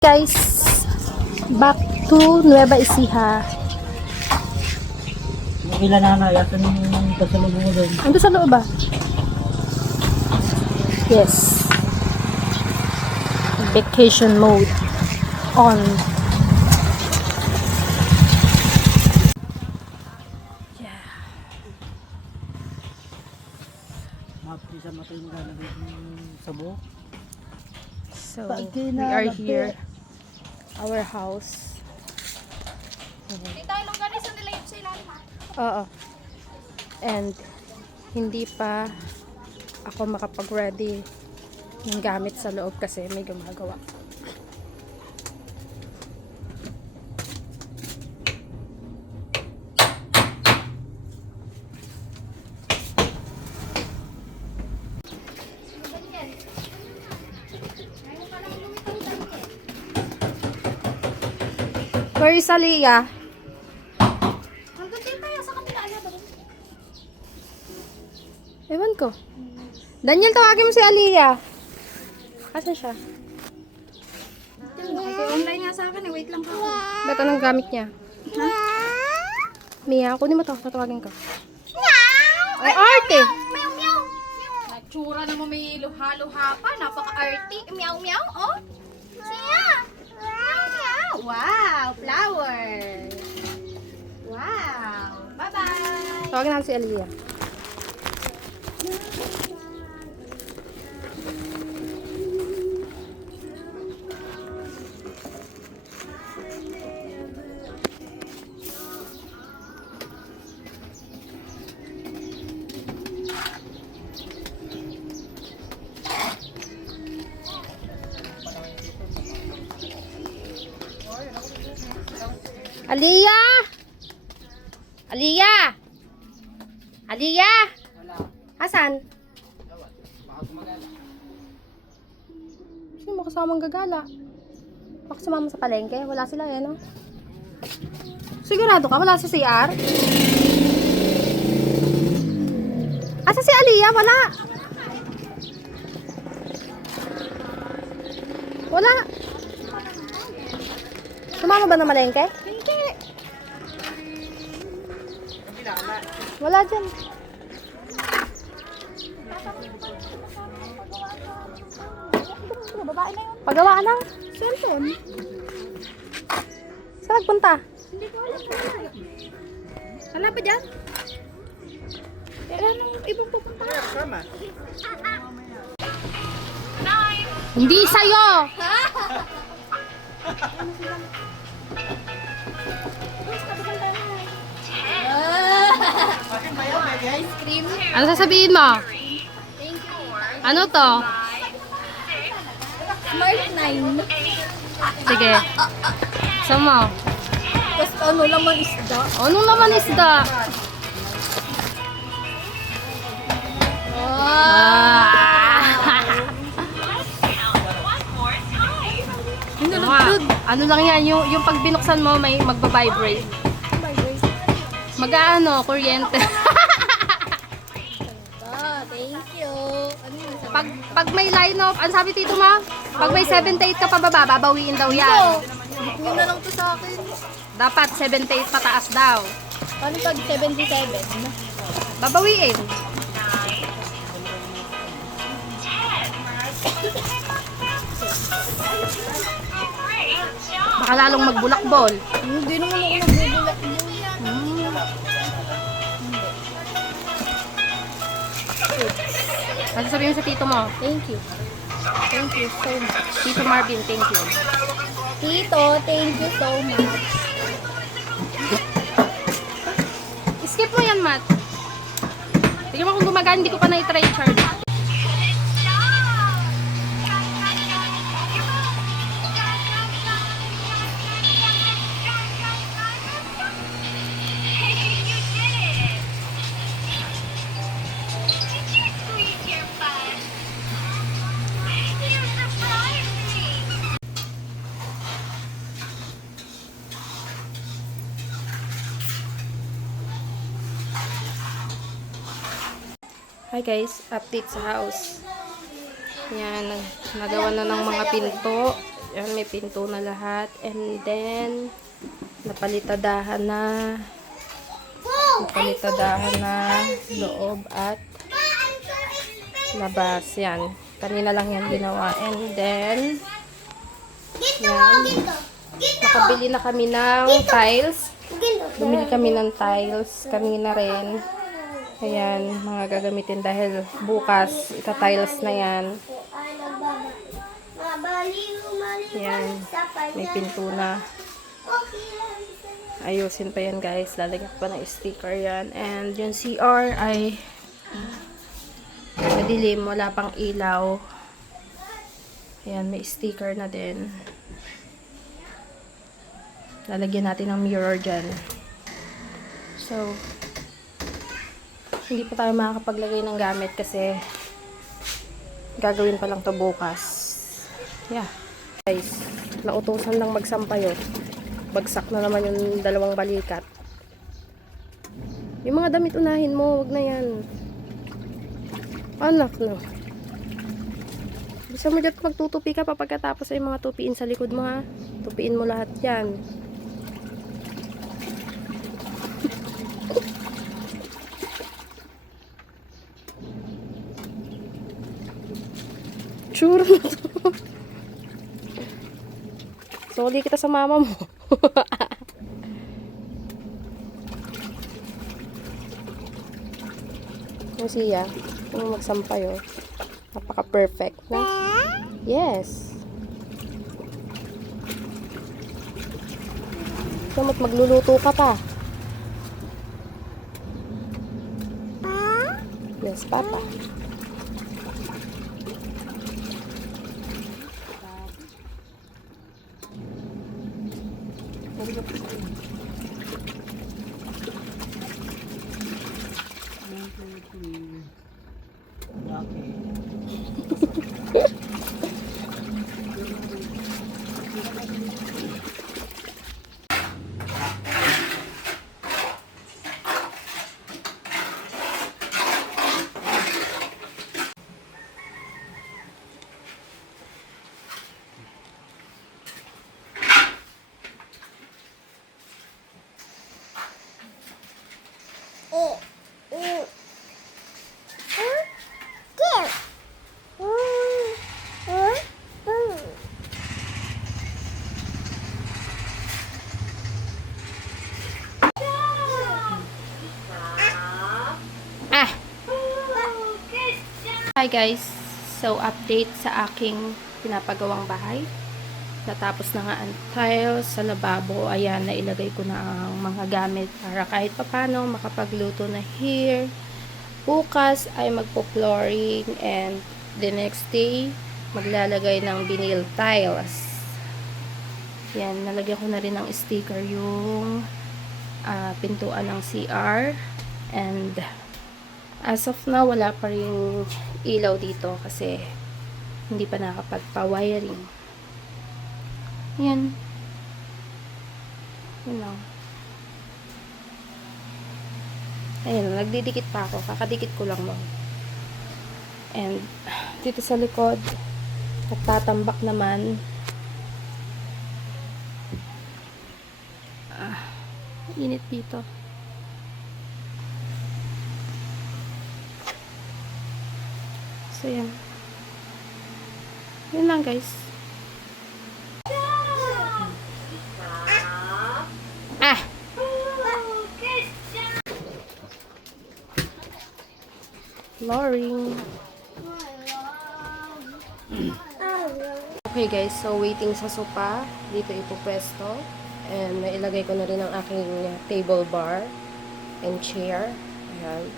guys, back to Nueva Ecija. Ilan na na, yasan yung pasalubong mo doon. Ando sa loob ba? Yes. Vacation mode on. Yeah. Mapisa matay mo na sabo. So, we are here. Our house. Hindi tayo lang ganis ang nilayap sa ilalim ha. Oo. And hindi pa ako makapag-ready ng gamit sa loob kasi may gumagawa. Aliyah? Hanggang din tayo sa kabila. Ano ba? Ewan ko. Daniel, tawagin mo si Aliyah. Asan siya? Kasi online nga sa akin eh. Wait lang ka. Ba't anong gamit niya? Mia, kunin mo to. Tatawagin ko. Meow! Ay, arte! Meow, meow! Natsura naman may luha-luha pa. Napaka-arty. Meow, meow. Oh! Wow! Flower! Wow! Bye-bye! Tawagin natin si Aliyah. Aliyah! Aliyah! Aliyah! Asan? Sino mo kasamang gagala? Baka sumama sa palengke? Wala sila eh, no? Sigurado ka? Wala sa CR? Asa si Aliyah? Wala! Wala! Sumama ba na malengke? Wala dyan. Babae na yun. Pagawaan ng cellphone. Saan nagpunta? Hindi ko alam. Wala pa dyan? Kaya anong ibang pupunta? Hindi sa'yo! Ice cream. Ano sasabihin mo? Thank you. Ano to? Smart 9. Sige. Saan mo? Tapos ano laman isda? Anong naman isda? Ano nga? Ano lang yan, yung, yung pag binuksan mo, may magbabibrate. Mag-ano, kuryente. Ah, thank you. Ano yun? Pag, may line of, ano sabi tito ma? Pag may 78 ka pababa, babawiin daw yan. Yun na lang to sa akin. Dapat 78 pataas daw. Ano pag 77? Babawiin. Baka lalong magbulakbol. Hindi naman ako Ano sabihin mo sa tito mo? Thank you. Thank you so much. Tito Marvin, thank you. Tito, thank you so much. Skip mo yan, Matt. Tignan mo kung gumagana, hindi ko pa na-try charge. Hi guys, update sa house. Yan, nagawa na ng mga pinto. Yan, may pinto na lahat. And then, napalitadahan na. Napalitadahan na loob at labas. Yan. Kanina lang yan ginawa. And then, yan. Nakabili na kami ng tiles. Bumili kami ng tiles kanina rin. Ayan, mga gagamitin dahil bukas, ita-tiles na yan. Yan, may pinto na. Ayusin pa yan guys. Lalagyan pa ng sticker yan. And yung CR ay madilim. Wala pang ilaw. Ayan, may sticker na din. Lalagyan natin ng mirror dyan. So, hindi pa tayo makakapaglagay ng gamit kasi gagawin pa lang to bukas. Yeah. Guys, nautusan lang magsampayo. Bagsak na naman yung dalawang balikat. Yung mga damit unahin mo, wag na yan. Anak no. Bisa mo dyan magtutupi ka pa pagkatapos ay mga tupiin sa likod mo ha. Tupiin mo lahat yan. Sure na to. Soli kita sa mama mo. Yung siya, yung magsampay oh. Napaka-perfect na. Yes. So, mat magluluto ka pa. Yes, papa. not. Hi guys! So, update sa aking pinapagawang bahay. Natapos na nga ang tiles sa lababo. Ayan, nailagay ko na ang mga gamit para kahit papano makapagluto na here. Bukas ay magpo-flooring and the next day maglalagay ng vinyl tiles. Yan, nalagyan ko na rin ng sticker yung ah, pintuan ng CR and As of now, wala pa rin ilaw dito kasi hindi pa nakapagpa-wiring. Yan. Yun lang. Ayun, nagdidikit pa ako. Kakadikit ko lang lang. And, dito sa likod, nagtatambak naman. Ah, init dito. So, yan. Yun lang, guys. Ah! Flooring. Okay guys, so waiting sa sopa. Dito ipopwesto. And nailagay ko na rin ang aking table bar and chair. Ayan.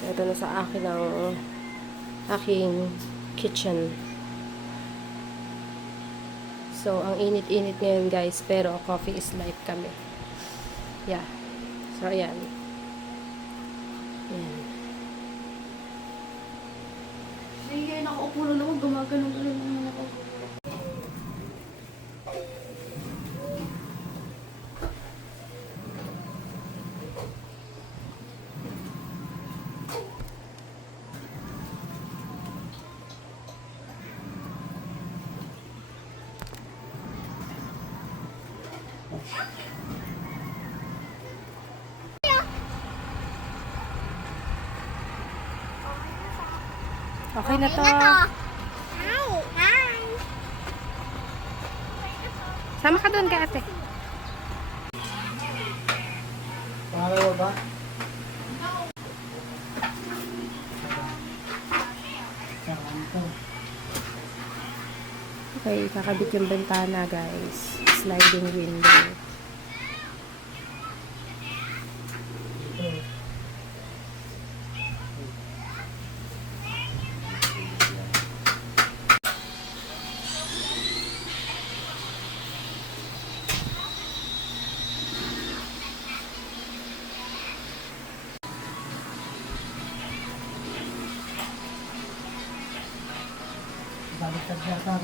So ito na sa akin ang aking kitchen. So, ang init-init ngayon guys, pero coffee is life kami. Yeah. So, ayan. Ayan. Sige, nakaupo na naman, gumagano'n-ganon naman ako. Okay na to. Hi! Hi! Sama ka doon kay ate. Pangalawa ba? Okay, kakabit yung bintana guys. Sliding window. Baliktad yata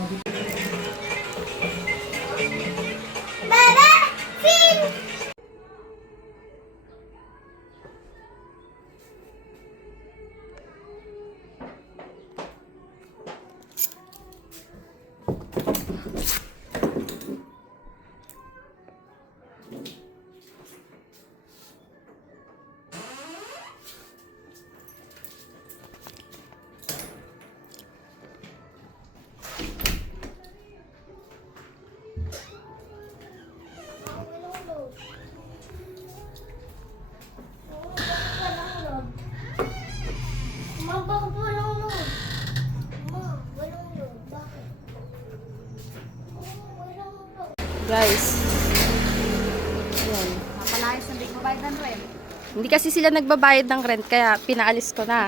Guys. Ayan. Napalayas na big babayad ng rent. Hindi kasi sila nagbabayad ng rent kaya pinaalis ko na.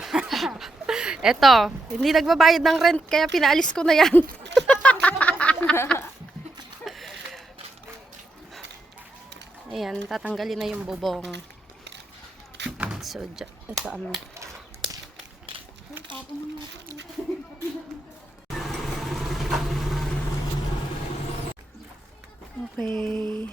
Eto, hindi nagbabayad ng rent kaya pinaalis ko na yan. Ayan, tatanggalin na yung bubong. So, dya- ito ano. Okay.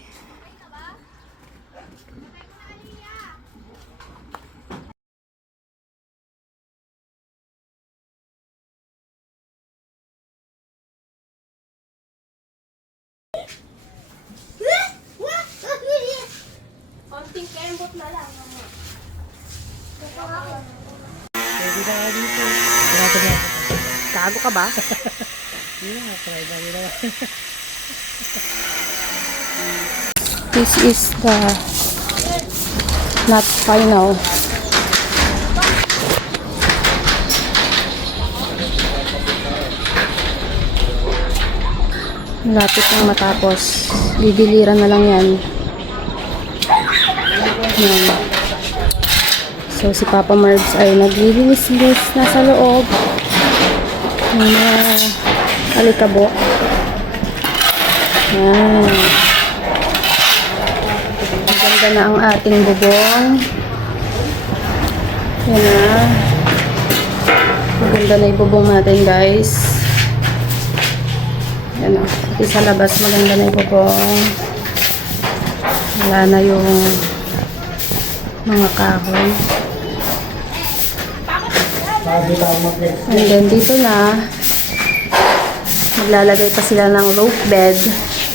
Konting kembot na lang. Pwede na nga dito. Tinatin na. Gago ka ba? Hindi na, try na nila. This is the not final. Lapit nang matapos. Didiliran na lang yan. Yan. So, si Papa Marbs ay naglilinis-linis na sa loob. Ng mga alikabo. Yan. Maganda na ang ating bubong. Yan na. Maganda na yung natin, guys. Yan na. Pati sa labas, maganda na yung bubong. Wala na yung mga kahoy. And then, dito na, maglalagay pa sila ng rope bed,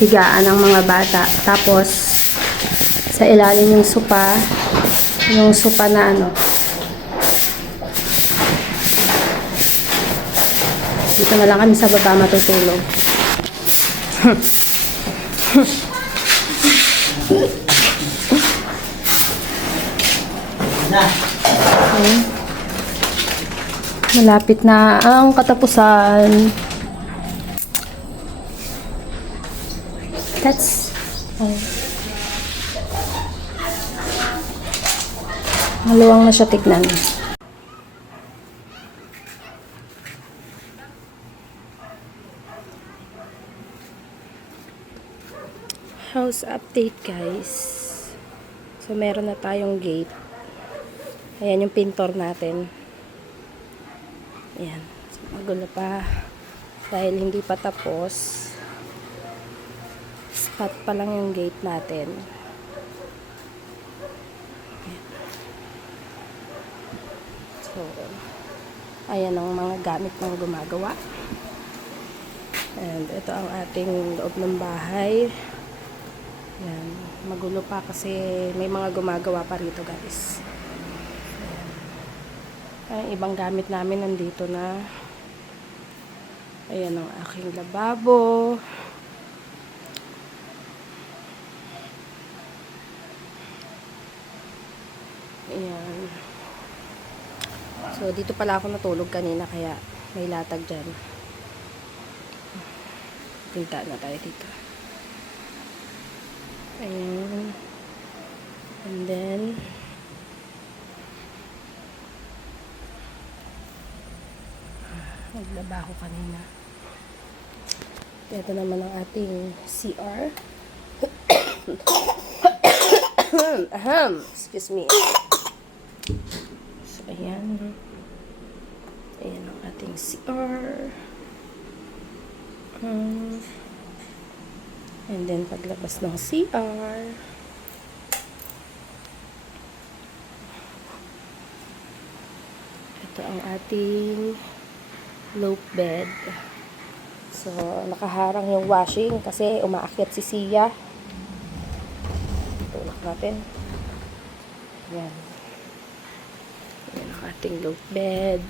higaan ng mga bata. Tapos, sa ilalim yung sopa, yung sopa na ano. Dito na lang kami sa baba matutulog. Na. Ayan. Malapit na ang katapusan. That's all. Maluwang na siya tignan. House update guys. So meron na tayong gate. Ayan yung pintor natin. Ayan. So, magulo pa. Dahil hindi pa tapos. Spot pa lang yung gate natin. So, ayan ang mga gamit ng gumagawa. And ito ang ating loob ng bahay. Yan. Magulo pa kasi may mga gumagawa pa rito guys. Ayan. Ang ibang gamit namin nandito na. Ayan ang aking lababo. Ayan. So, dito pala ako natulog kanina kaya may latag dyan. Pinta na tayo dito. Ayan. And then, naglaba ako kanina. Ito naman ang ating CR. Ahem. Excuse me. So, ayan. Ayan ating CR. Um, and then, paglabas ng CR, ito ang ating loaf bed. So, nakaharang yung washing kasi umaakyat si Sia. Tulak natin. Yan. Yan ang ating loaf bed.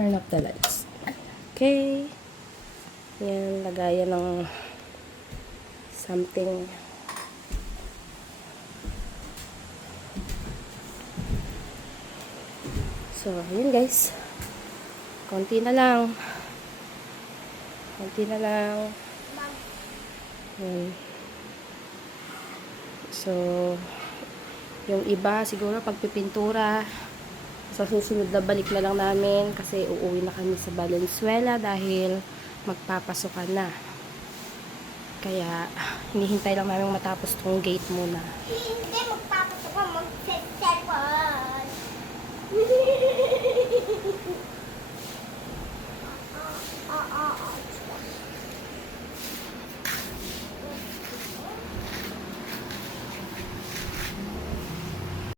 Turn up the lights. Okay. Yan, lagayan ng something. So, yun guys. Konti na lang. Konti na lang. Yan. So, yung iba, siguro pagpipintura, So, sinsunod na balik na lang namin kasi uuwi na kami sa Valenzuela dahil magpapasokan na. Kaya, hinihintay lang namin matapos tong gate muna. Hindi, magpapasokan, mag-cellphone.